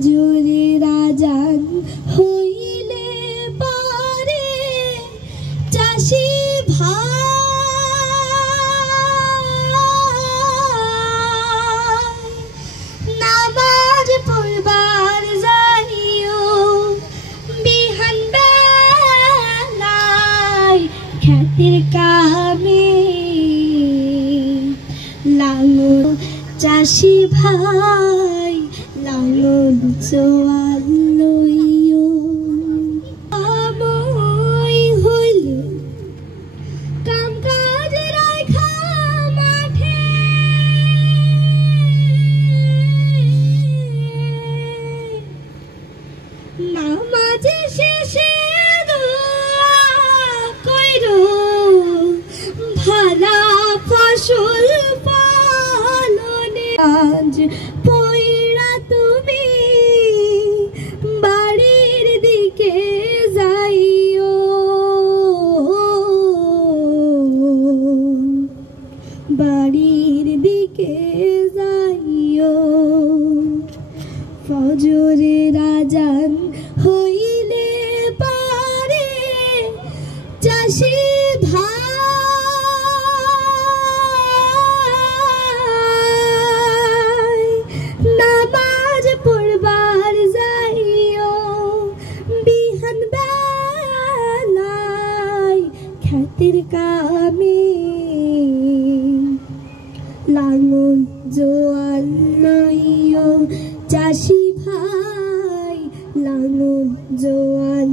ফজরে রাজান হইলে পরে চাষি ভাই নামাজ পড়বার যাইও বিহান বেলায় খ্যাতির কামে লাঙল চাষি ভাই লাঙল জোয়াল লইও আমই হইল কাম কাজ রাখা মাঠে নামাজ শেষে দোয়া কইরো ভালা ফসল আজ পয়রা তুমি বাড়ির দিকে যাইও বাড়ির দিকে যাইও ফজরে রাজান হইলে পারে চাষি নামাজ পড়বার যাইও বিহান বেলায় খ্যাতির কামে লাঙল জোয়াল লইও চাষি ভাই লাঙল জোয়াল